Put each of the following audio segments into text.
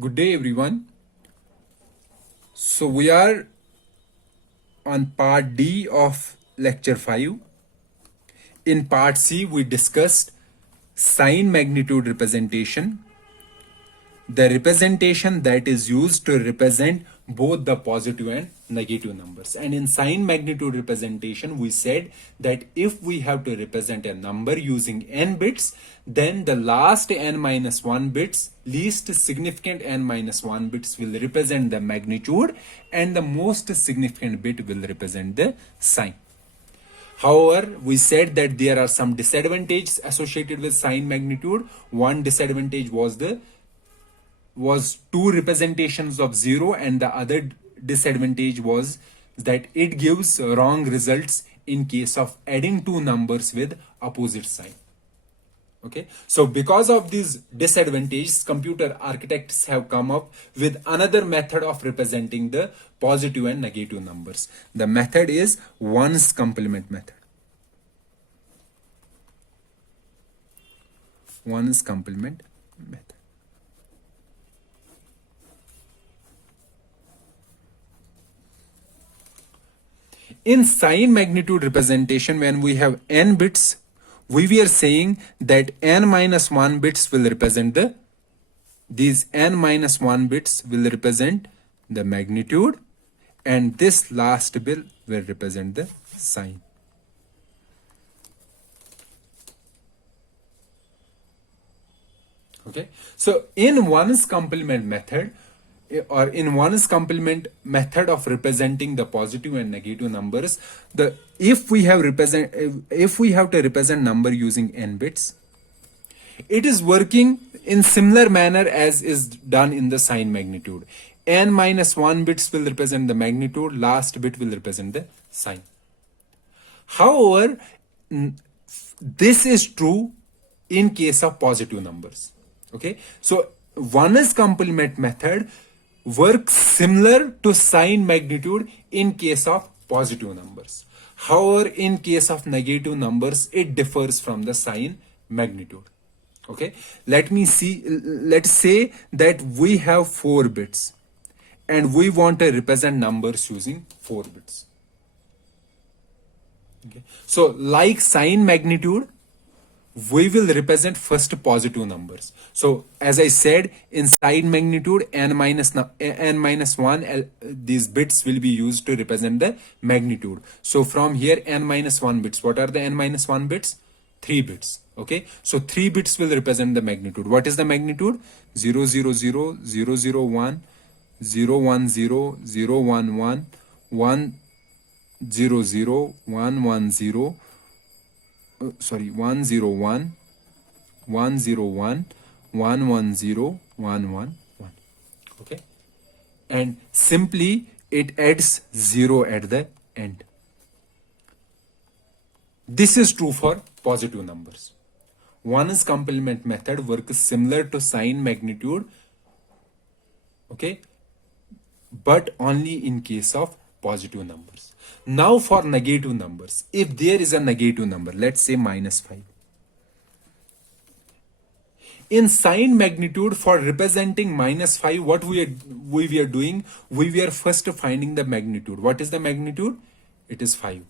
Good day, everyone. So, we are on part D of lecture 5. In part C, we discussed sign magnitude representation, the representation that is used to represent both the positive and negative numbers. And in sign magnitude representation, we said that if we have to represent a number using n bits, then the last n minus 1 bits, least significant n minus 1 bits will represent the magnitude, and the most significant bit will represent the sign. However, we said that there are some disadvantages associated with sign magnitude. One disadvantage was two representations of 0, and the other disadvantage was that it gives wrong results in case of adding two numbers with opposite sign. Okay, so because of these disadvantages, computer architects have come up with another method of representing the positive and negative numbers. The method is ones complement method. Ones complement method. In sign magnitude representation, when we have n bits, we were saying that n minus 1 bits will represent these n minus 1 bits will represent the magnitude, and this last bit will represent the sign. Okay, so in ones complement method, or in ones complement method of representing the positive and negative numbers, if we have to represent number using n bits, it is working in similar manner as is done in the sign magnitude. N minus 1 bits will represent the magnitude, last bit will represent the sign. However, this is true in case of positive numbers. Okay, so ones complement method works similar to sign magnitude in case of positive numbers. However, in case of negative numbers, it differs from the sign magnitude. Okay, let's say that we have 4 bits and we want to represent numbers using 4 bits. Okay, so like sign magnitude, we will represent first positive numbers. So as I said, in sign magnitude, n minus 1, these bits will be used to represent the magnitude. So from here, n minus 1 bits. What are the n minus 1 bits? 3 bits. Okay, so 3 bits will represent the magnitude. What is the magnitude? 0, 0, 0, 0, 0, 1, 0, 1, 0, 0, 1, 1, 1, 0, 0, 1, 1, 0, 101, 101, 110, 111. Okay, and simply it adds 0 at the end. This is true for positive numbers. Ones complement method works similar to sign magnitude, okay, but only in case of positive numbers. Now for negative numbers, if there is a negative number, let's say minus 5. In sign magnitude, for representing minus 5, what we were doing, we were first finding the magnitude. What is the magnitude? It is 5.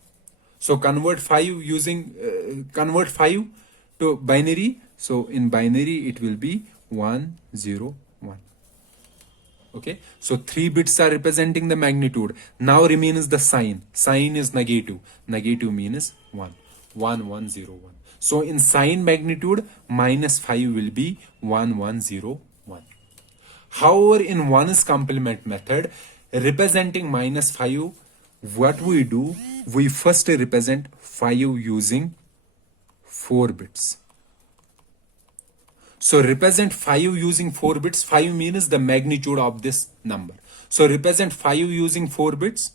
So convert 5 to binary. So in binary, it will be 1, 0, 1. Okay, so 3 bits are representing the magnitude. Now remains the sign. Sign is negative. Negative means 1. 1, 1, 0, 1. So in sign magnitude, minus 5 will be 1, 1, 0, 1. However, in ones complement method, representing minus 5, what we do, we first represent 5 using 4 bits. So represent 5 using 4 bits. 5 means the magnitude of this number. So represent 5 using 4 bits.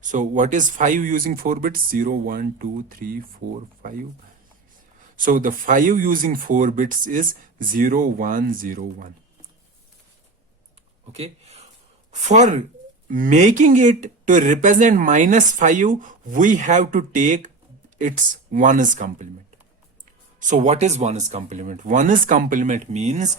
So what is 5 using 4 bits? 0, 1, 2, 3, 4, 5. So the 5 using 4 bits is 0, 1, 0, 1. Okay. For making it to represent minus 5, we have to take its ones complement. So what is ones complement? Ones complement means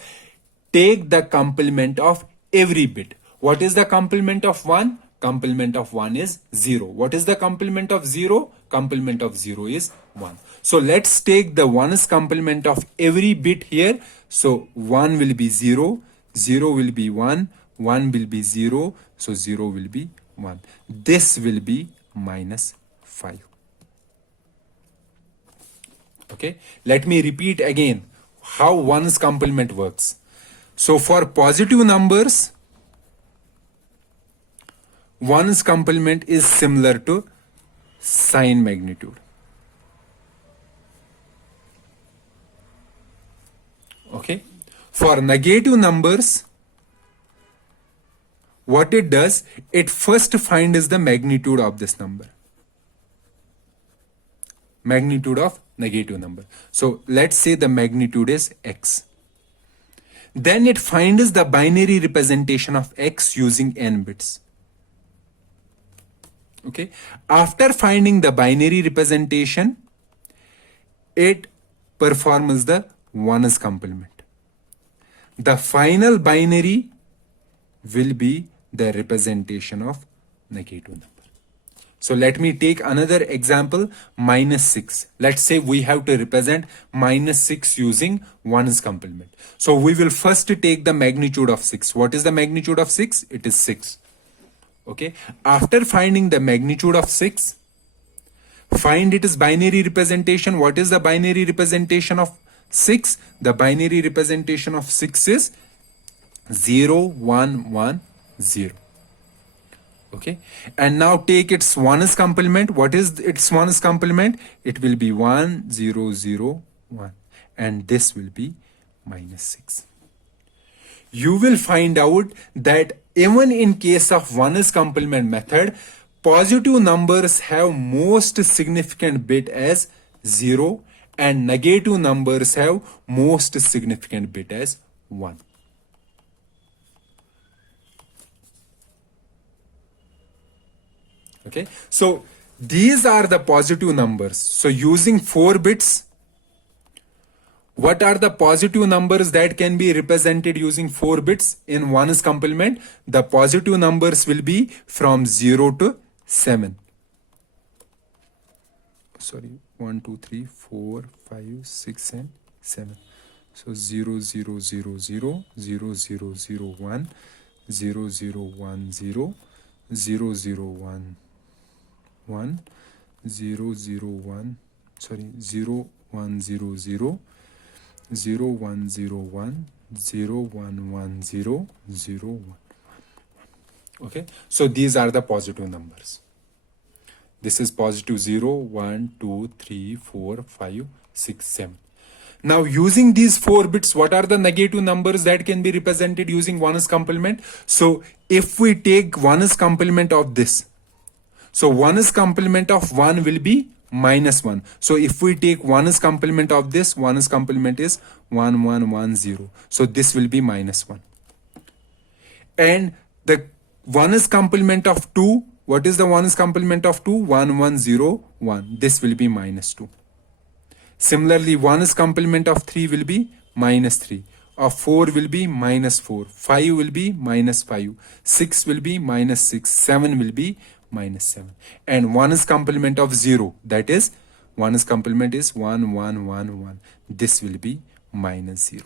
take the complement of every bit. What is the complement of 1? Complement of 1 is 0. What is the complement of 0? Complement of 0 is 1. So let's take the 1's complement of every bit here. So 1 will be 0, 0 will be 1, 1 will be 0, so 0 will be 1. This will be minus 5. Okay, let me repeat again how 1's complement works. So for positive numbers, 1's complement is similar to sign magnitude. Okay, for negative numbers, what it does, it first finds the magnitude of this number. Magnitude of negative number. So let's say the magnitude is x. Then it finds the binary representation of x using n bits. Okay. After finding the binary representation, it performs the 1's complement. The final binary will be the representation of negative number. So let me take another example, minus 6. Let's say we have to represent minus 6 using 1's complement. So we will first take the magnitude of 6. What is the magnitude of 6? It is 6. Okay. After finding the magnitude of 6, find its binary representation. What is the binary representation of 6? The binary representation of 6 is 0, 1, 1, 0. Okay, and now take its 1's complement. What is its 1's complement? It will be 1, 0, 0, 1, and this will be minus 6. You will find out that even in case of 1's complement method, positive numbers have most significant bit as 0 and negative numbers have most significant bit as 1. Okay, so these are the positive numbers. So using 4 bits, what are the positive numbers that can be represented using 4 bits in 1's complement? The positive numbers will be from 0 to 7. Sorry, 1, 2, 3, 4, 5, 6, and 7. So 0, 0, 0, 0, 0, 0, 0, 1, 0, 0, 1, 0, 0, 0, 1. 1 0 0 1 sorry 0 1 0 0 0 1 0 1 0 1 1 0 0 1. Okay, so these are the positive numbers. This is positive 0 1 2 3 4 5 6 7. Now using these 4 bits, what are the negative numbers that can be represented using 1's complement? So if we take 1's complement of this, so 1's complement of 1 will be minus 1. So if we take 1's complement of this, 1's complement is 1 1 1 0. So this will be minus 1. And the 1's complement of 2, what is the 1's complement of 2? 1 1 0 1. This will be minus 2. Similarly, 1's complement of 3 will be minus 3. Of 4 will be minus 4. 5 will be minus 5. 6 will be minus 6. 7 will be minus 7. And 1's complement of 0, that is 1's complement is 1 1 1 1. This will be minus 0.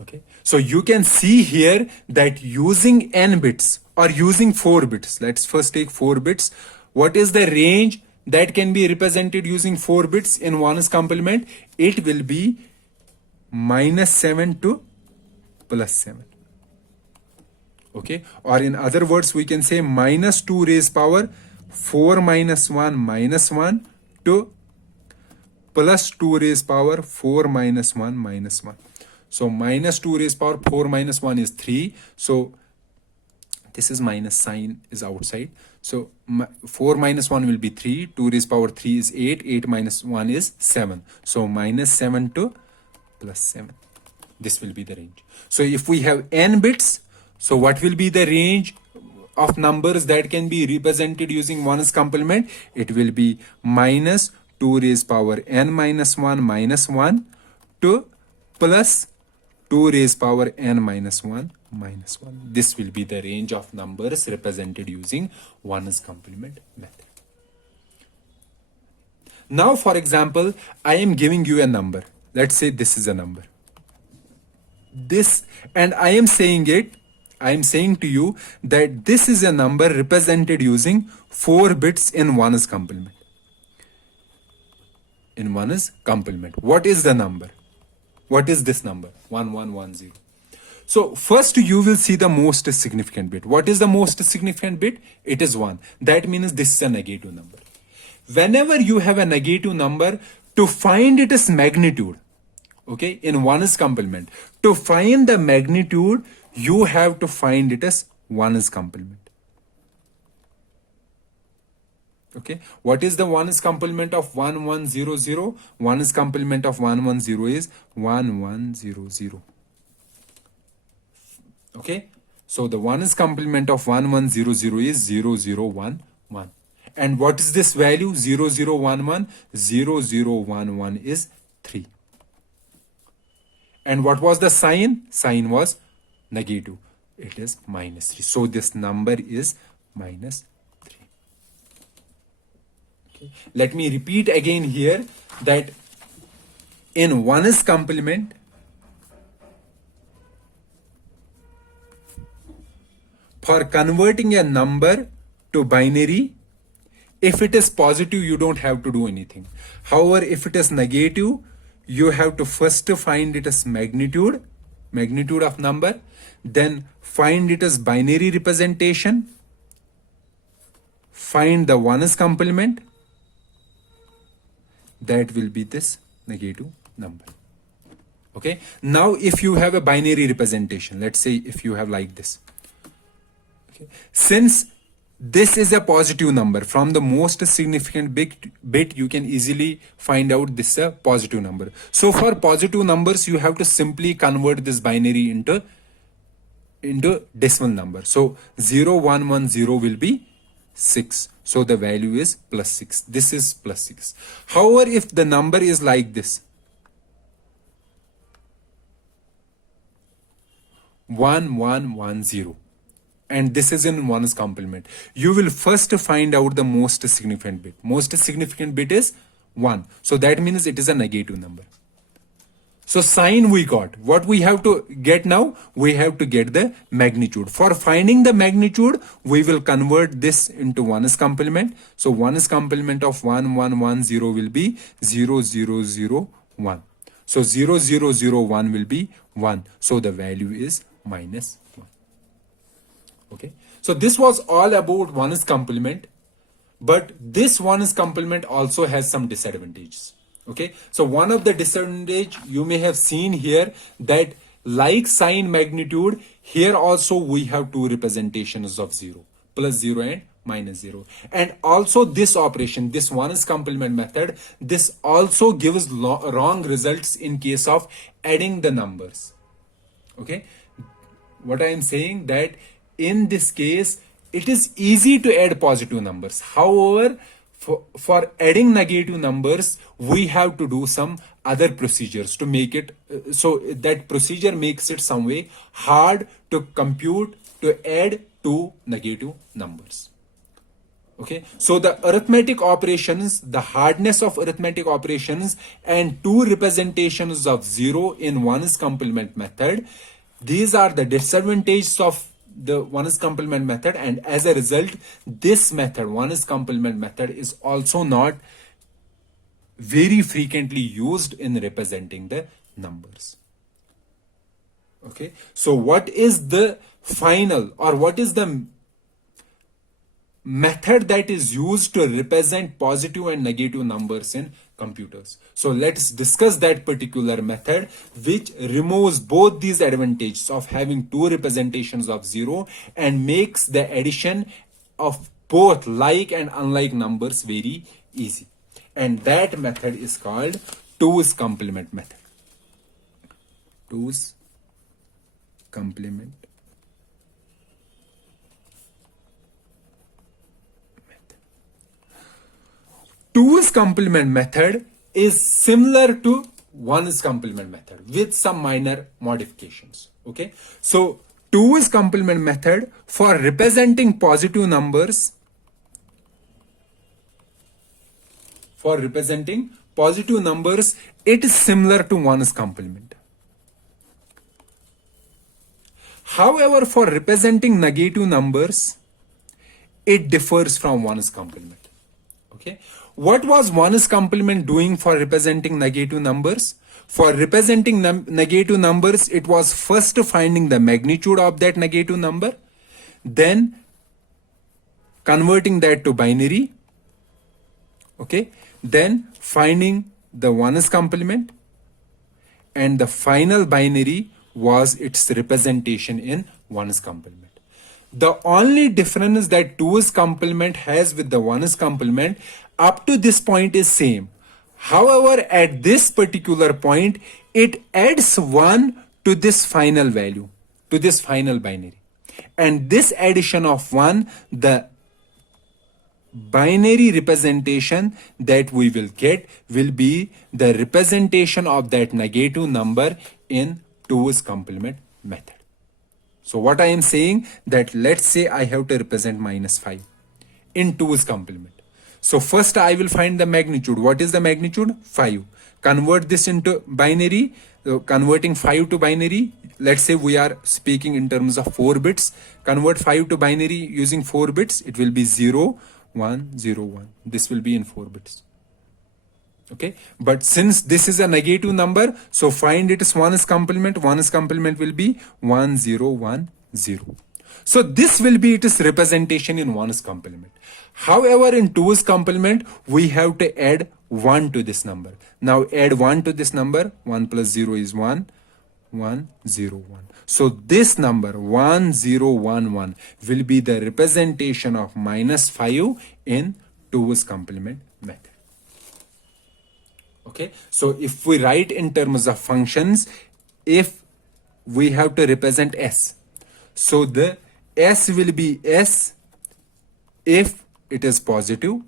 Okay, so you can see here that using n bits or using 4 bits, let's first take 4 bits. What is the range that can be represented using 4 bits in 1's complement? It will be minus 7 to plus 7. Okay, or in other words, we can say minus 2 raised power 4 minus 1 minus 1 to plus 2 raised power 4 minus 1 minus 1. So minus 2 raised power 4 minus 1 is 3. So this is minus sign is outside. So 4 minus 1 will be 3. 2 raised power 3 is 8. 8 minus 1 is 7. So minus 7 to plus 7. This will be the range. So if we have n bits, so what will be the range of numbers that can be represented using 1's complement? It will be minus 2 raised power n minus 1 minus 1 to plus 2 raised power n minus 1 minus 1. This will be the range of numbers represented using 1's complement method. Now, for example, I am giving you a number. Let's say this is a number. This, and I am saying to you that this is a number represented using 4 bits in 1's complement. In 1's complement. What is the number? What is this number? 1110. So first you will see the most significant bit. What is the most significant bit? It is 1. That means this is a negative number. Whenever you have a negative number, to find its magnitude, okay, in 1's complement, to find the magnitude, you have to find it as 1's complement. Okay, what is the 1's complement of 1100? 1's complement of 110 is 1100. Okay, so the 1's complement of 1100 is 0011. And what is this value? 0011. 0011 is 3. And what was the sign? Sign was negative. It is minus 3. So this number is minus 3. Okay. Let me repeat again here that in 1's complement, for converting a number to binary, if it is positive, you don't have to do anything. However, if it is negative, you have to first find it as magnitude of number, then find it as binary representation, find the 1's complement, that will be this negative number. Okay, now if you have a binary representation, let's say if you have like this, okay, since this is a positive number, from the most significant bit you can easily find out this is a positive number. So for positive numbers, you have to simply convert this binary into decimal number. So 0110 will be 6. So the value is plus 6. This is plus 6. However, if the number is like this, 1110, and this is in 1's complement, you will first find out the most significant bit. Most significant bit is 1. So that means it is a negative number. So sign we got. What we have to get now? We have to get the magnitude. For finding the magnitude, we will convert this into 1's complement. So 1's complement of 1110 will be 0001. So 0001 will be 1. So the value is minus 1. Okay, so this was all about 1's complement, but this 1's complement also has some disadvantages. Okay, so one of the disadvantage you may have seen here that like sign magnitude, here also we have two representations of 0, plus 0 and minus 0. And also this operation, this 1's complement method, this also gives wrong results in case of adding the numbers. Okay, what I am saying that in this case, it is easy to add positive numbers. However, for adding negative numbers, we have to do some other procedures to make it, so that procedure makes it some way hard to compute, to add two negative numbers. Okay, so the arithmetic operations, the hardness of arithmetic operations, and two representations of 0 in 1's complement method, these are the disadvantages of the 1's complement method, and as a result, this method, 1's complement method, is also not very frequently used in representing the numbers. Okay, so what is the final, or what is the method that is used to represent positive and negative numbers in computers? So let's discuss that particular method, which removes both these advantages of having two representations of 0 and makes the addition of both like and unlike numbers very easy. And that method is called 2's complement method. 2's complement. 2's complement method is similar to ones complement method with some minor modifications. Okay, so 2's complement method for representing positive numbers, it is similar to 1's complement. However, for representing negative numbers, it differs from 1's complement. Okay, what was 1's complement doing for representing negative numbers? For representing negative numbers, it was first finding the magnitude of that negative number, then converting that to binary, okay, then finding the 1's complement, and the final binary was its representation in 1's complement. The only difference that 2's complement has with the 1's complement up to this point is same. However, at this particular point, it adds 1 to this final value, to this final binary. And this addition of 1, the binary representation that we will get will be the representation of that negative number in 2's complement method. So what I am saying, that let's say I have to represent -5 in 2's complement. So first I will find the magnitude. What is the magnitude? 5. Convert this into binary. Converting 5 to binary, let's say we are speaking in terms of 4 bits. Convert 5 to binary using 4 bits. It will be 0, 1, 0, 1. This will be in 4 bits. Okay, but since this is a negative number, so find its 1's complement. 1's complement will be 1, 0, 1, 0. So this will be its representation in 1's complement. However, in 2's complement, we have to add 1 to this number. Now add 1 to this number. 1 plus 0 is 1, 1, 0, 1. So this number 1, 0, 1, 1 will be the representation of -5 in 2's complement method. Okay, so if we write in terms of functions, if we have to represent s, so the s will be s if it is positive,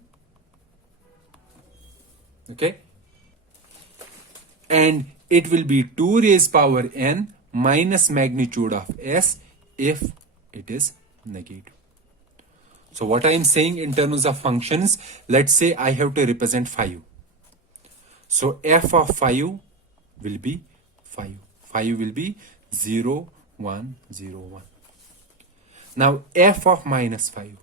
okay, and it will be 2 raised power n minus magnitude of s if it is negative. So what I am saying in terms of functions, let's say I have to represent 5. So f of 5 will be 5. 5 will be 0, 1, 0, 1. Now f of -5.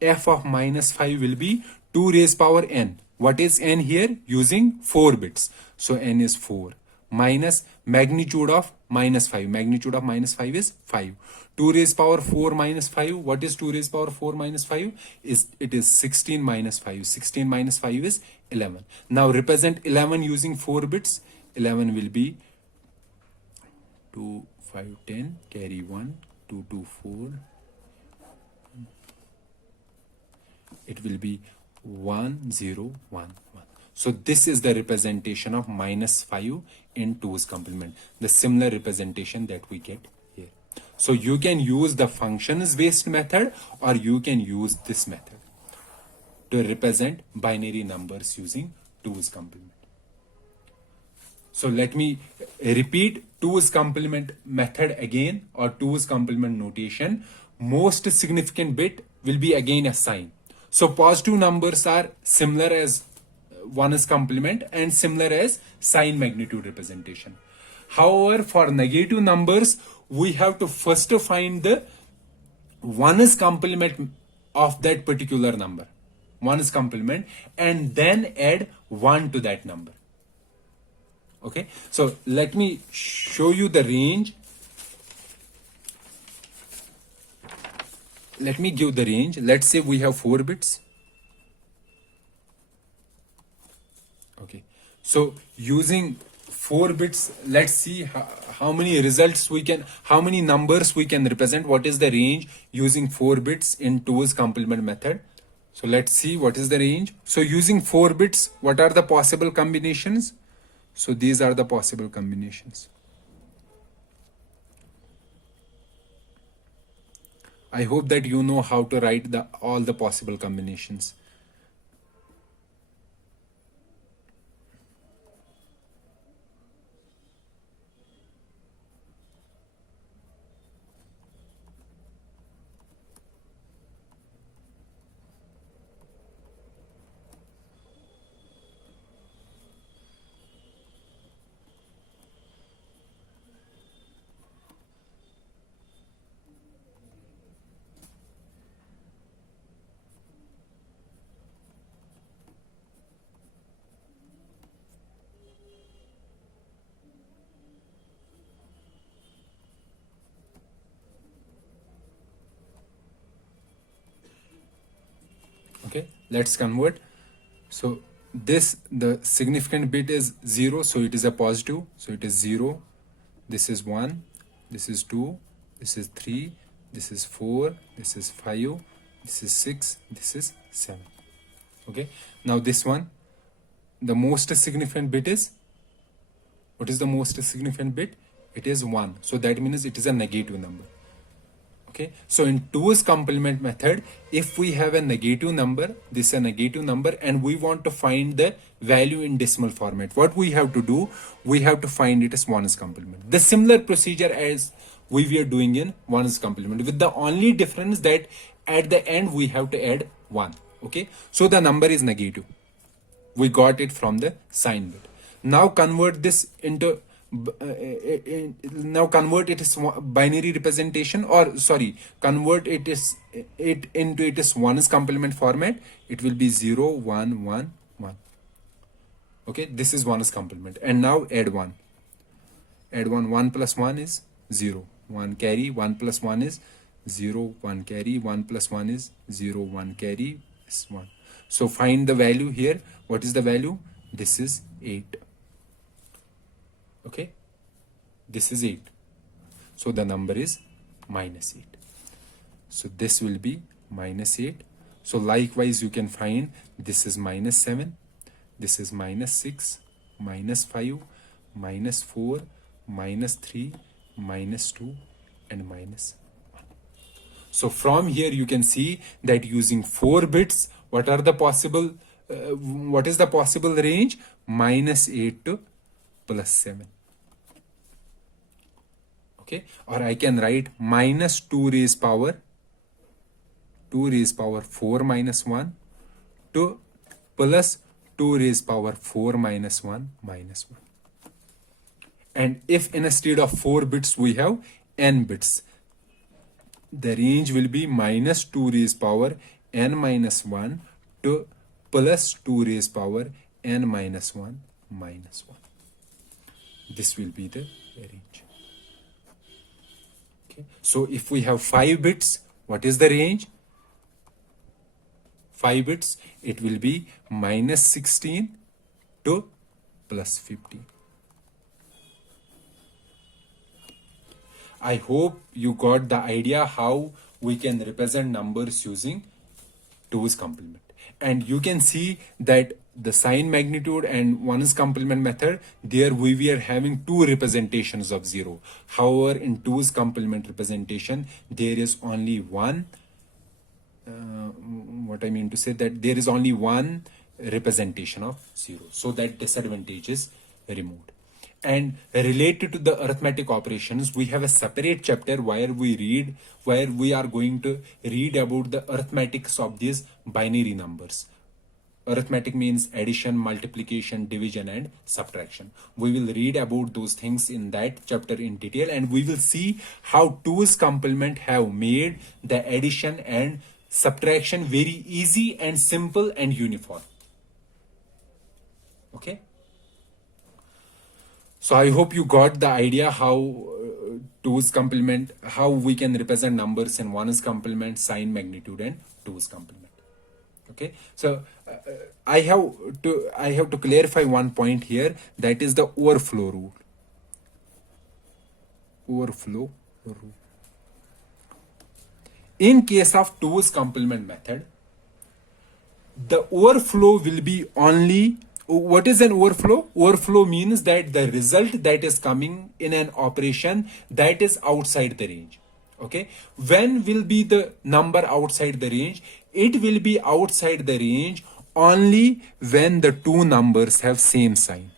F of -5 will be 2 raised power n. What is n here? Using 4 bits. So n is 4. Minus magnitude of -5. Magnitude of -5 is 5. 2 raised power 4 minus 5. What is 2 raised power 4 minus 5? It is 16 minus 5. 16 minus 5 is 11. Now represent 11 using 4 bits. 11 will be 2, 5, 10, carry 1, 2, 2, 4. It will be 1, 0, 1, 1. So this is the representation of -5 in 2's complement. The similar representation that we get here. So you can use the functions based method, or you can use this method to represent binary numbers using 2's complement. So let me repeat 2's complement method again, or 2's complement notation. Most significant bit will be again a sign. So positive numbers are similar as 1's complement and similar as sign magnitude representation. However, for negative numbers, we have to first find the 1's complement of that particular number, 1's complement, and then add 1 to that number. Okay, so let me show you the range. Let me give the range. Let's say we have 4 bits. Okay, so using 4 bits, let's see how many results we can, how many numbers we can represent. What is the range using 4 bits in 2's complement method? So let's see what is the range. So using 4 bits, what are the possible combinations? So these are the possible combinations. I hope that you know how to write all the possible combinations. Let's convert. So this, the significant bit is 0, so it is a positive, so it is 0. This is 1, this is 2, this is 3, this is 4, this is 5, this is 6, this is 7. Okay, now this one, the most significant bit is, what is the most significant bit? It is 1, so that means it is a negative number. Okay, so in 2's complement method, if we have a negative number, this is a negative number, and we want to find the value in decimal format, what we have to do, we have to find it as 1's complement. The similar procedure as we were doing in 1's complement, with the only difference that at the end we have to add 1. Okay, so the number is negative. We got it from the sign bit. Now convert this into now convert it as binary representation, or sorry, convert it into it is 1's complement format. It will be 0 1 1 1. Okay, this is 1's complement, and now add 1. 1 plus 1 is 0, 1 carry, 1 plus 1 is 0, 1 carry, 1 plus 1 is 0, 1 carry is 1. So find the value here. What is the value? This is 8. Okay, this is 8, so the number is minus 8. So this will be minus 8. So likewise you can find this is minus 7, this is minus 6, minus 5, minus 4, minus 3, minus 2, and minus 1. So from here you can see that using 4 bits, what are the possible what is the possible range? Minus 8 to plus 7. Okay, or I can write minus 2 raised power 4 minus 1 to plus 2 raised power 4 minus 1 minus 1. And if instead of 4 bits we have n bits, the range will be minus 2 raised power n minus 1 to plus 2 raised power n minus 1 minus 1. This will be the range. Okay, so if we have 5 bits, what is the range? 5 bits, it will be minus 16 to plus 15. I hope you got the idea how we can represent numbers using 2's complement. And you can see that the sign magnitude and 1's complement method, there we were having 2 representations of 0. However, in 2's complement representation, there is only one. What I mean to say that there is only one representation of 0. So that disadvantage is removed. And related to the arithmetic operations, we have a separate chapter where we are going to read about the arithmetics of these binary numbers. Arithmetic means addition, multiplication, division, and subtraction. We will read about those things in that chapter in detail, and we will see how 2's complement have made the addition and subtraction very easy and simple and uniform. Okay. So I hope you got the idea how 2's complement, how we can represent numbers in 1's complement, sign, magnitude, and 2's complement. Okay, so I have to clarify one point here, that is the overflow rule. Overflow rule. In case of 2's complement method, the overflow will be only. What is an overflow? Overflow means that the result that is coming in an operation that is outside the range. Okay, when will be the number outside the range? It will be outside the range only when the two numbers have same sign.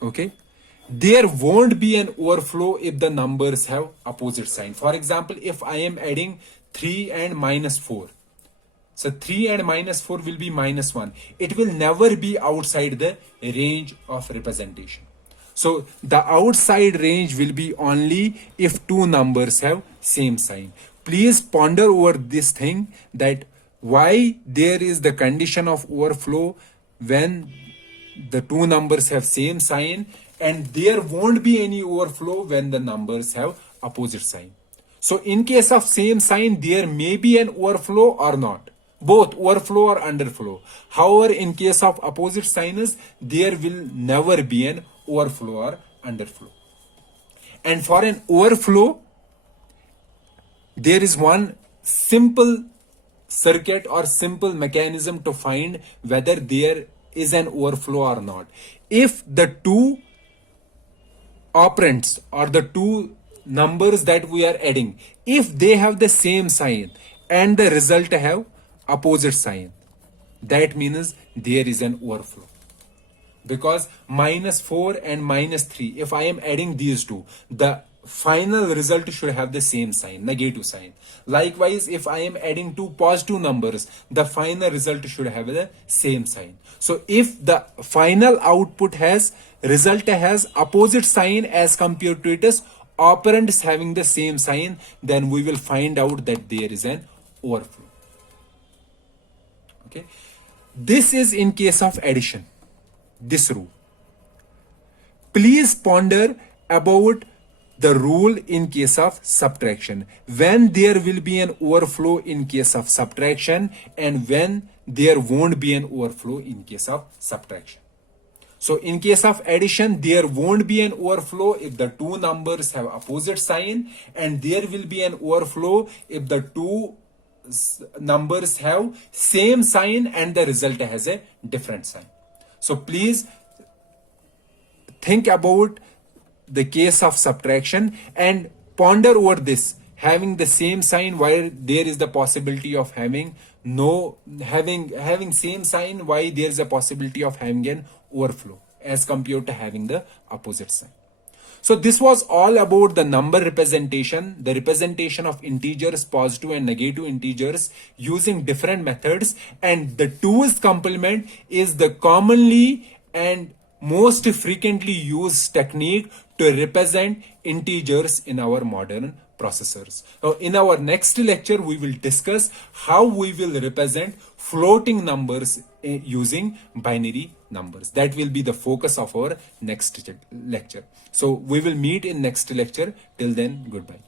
Okay, there won't be an overflow if the numbers have opposite sign. For example, if I am adding 3 and minus 4, so 3 and minus 4 will be minus 1. It will never be outside the range of representation. So the outside range will be only if two numbers have same sign. Please ponder over this thing, that why there is the condition of overflow when the two numbers have same sign, and there won't be any overflow when the numbers have opposite sign. So in case of same sign, there may be an overflow or not. Both overflow or underflow. However, in case of opposite signs, there will never be an overflow or underflow. And for an overflow, there is one simple circuit or simple mechanism to find whether there is an overflow or not. If the two operands or the two numbers that we are adding, if they have the same sign and the result have opposite sign, that means there is an overflow. Because -4 and -3, if I am adding these two, the final result should have the same sign, negative sign. Likewise, if I am adding two positive numbers, the final result should have the same sign. So if the final output has result has opposite sign as compared to its operands having the same sign, then we will find out that there is an overflow. Okay, this is in case of addition, this rule. Please ponder about the rule in case of subtraction, when there will be an overflow in case of subtraction and when there won't be an overflow in case of subtraction. So in case of addition, there won't be an overflow if the two numbers have opposite sign, and there will be an overflow if the two numbers have same sign and the result has a different sign. So please think about the case of subtraction and ponder over this, having the same sign while there is the possibility of having having same sign, why there is a possibility of having an overflow as compared to having the opposite sign. So this was all about the number representation, the representation of integers, positive and negative integers using different methods, and the 2's complement is the commonly and most frequently used technique to represent integers in our modern processors. Now, in our next lecture, we will discuss how we will represent floating numbers using binary numbers. That will be the focus of our next lecture. So we will meet in next lecture. Till then, goodbye.